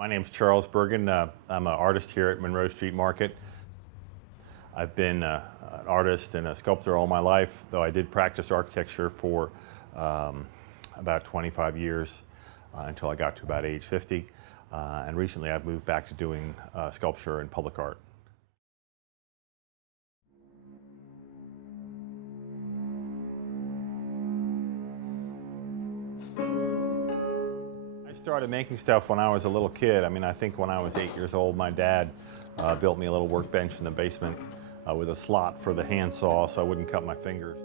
My name's Charles Bergen. I'm an artist here at Monroe Street Market. I've been an artist and a sculptor all my life, though I did practice architecture for about 25 years until I got to about age 50. And recently I've moved back to doing sculpture and public art. I started making stuff when I was a little kid. I think when I was 8 years old, my dad built me a little workbench in the basement with a slot for the handsaw so I wouldn't cut my fingers.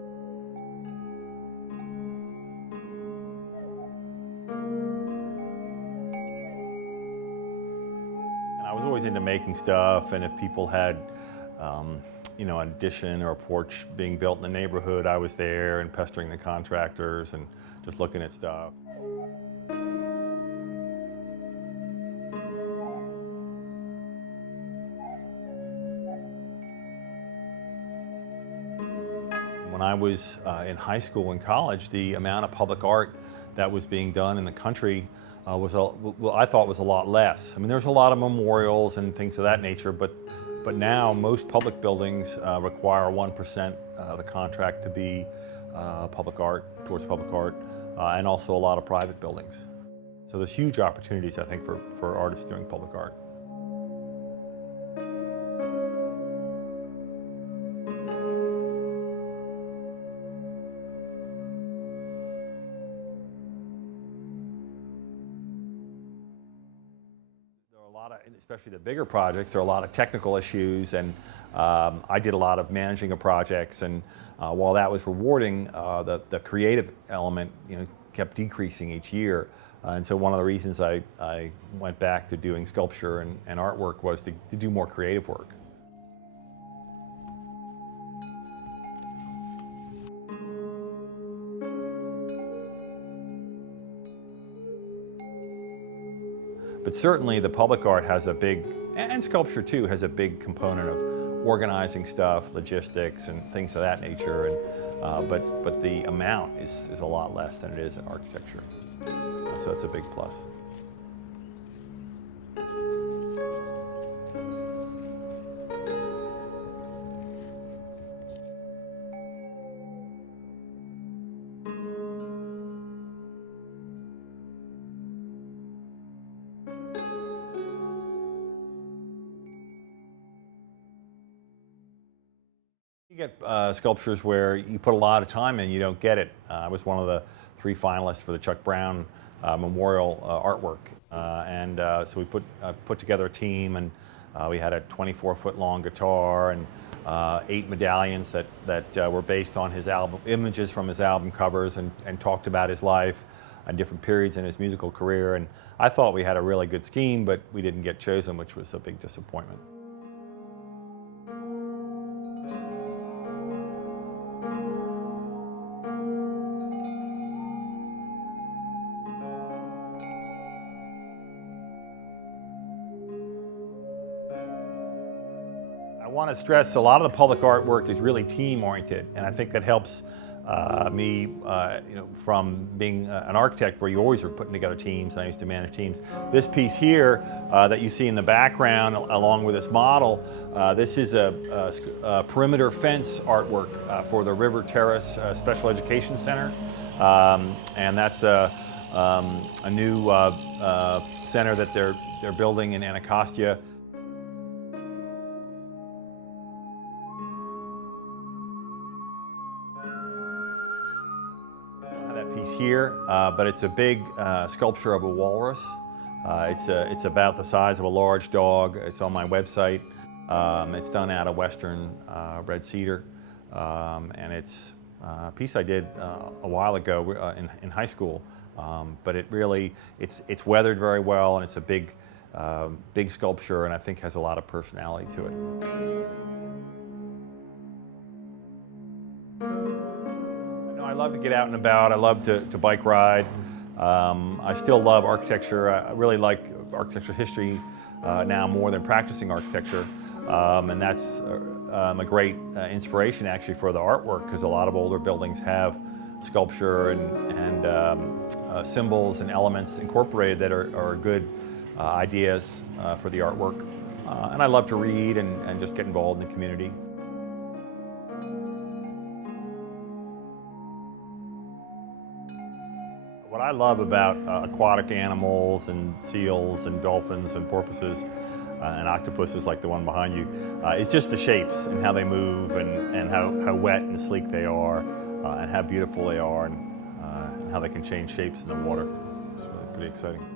And I was always into making stuff, and if people had an addition or a porch being built in the neighborhood, I was there and pestering the contractors and just looking at stuff. When I was in high school and college, the amount of public art that was being done in the country I thought was a lot less. There's a lot of memorials and things of that nature, but now most public buildings require 1% of the contract to be public art, towards public art, and also a lot of private buildings. So there's huge opportunities, I think, for artists doing public art. Especially the bigger projects, there are a lot of technical issues, and I did a lot of managing of projects, and while that was rewarding, the creative element kept decreasing each year. And so one of the reasons I went back to doing sculpture and artwork was to do more creative work. But certainly the public art has a big, and sculpture too, has a big component of organizing stuff, logistics, and things of that nature. And but the amount is a lot less than it is in architecture. So it's a big plus. You get sculptures where you put a lot of time in, you don't get it. I was one of the 3 finalists for the Chuck Brown memorial artwork, and so we put together a team, and we had a 24-foot long guitar and 8 medallions that were based on his album images from his album covers, and talked about his life and different periods in his musical career. And I thought we had a really good scheme, but we didn't get chosen, which was a big disappointment. I want to stress a lot of the public artwork is really team-oriented, and I think that helps me, from being an architect where you always are putting together teams, and I used to manage teams. This piece here that you see in the background along with this model, this is a perimeter fence artwork for the River Terrace Special Education Center, and that's a new center that they're building in Anacostia. That piece here, but it's a big sculpture of a walrus. It's about the size of a large dog. It's on my website. It's done out of Western red cedar, and it's a piece I did a while ago in high school. But it's weathered very well, and it's a big sculpture, and I think has a lot of personality to it. I love to get out and about. I love to bike ride. I still love architecture. I really like architecture history now more than practicing architecture. And that's a great inspiration actually for the artwork, because a lot of older buildings have sculpture and symbols and elements incorporated that are good ideas for the artwork. And I love to read and just get involved in the community. What I love about aquatic animals and seals and dolphins and porpoises and octopuses like the one behind you is just the shapes and how they move and how wet and sleek they are and how beautiful they are and how they can change shapes in the water. It's really pretty exciting.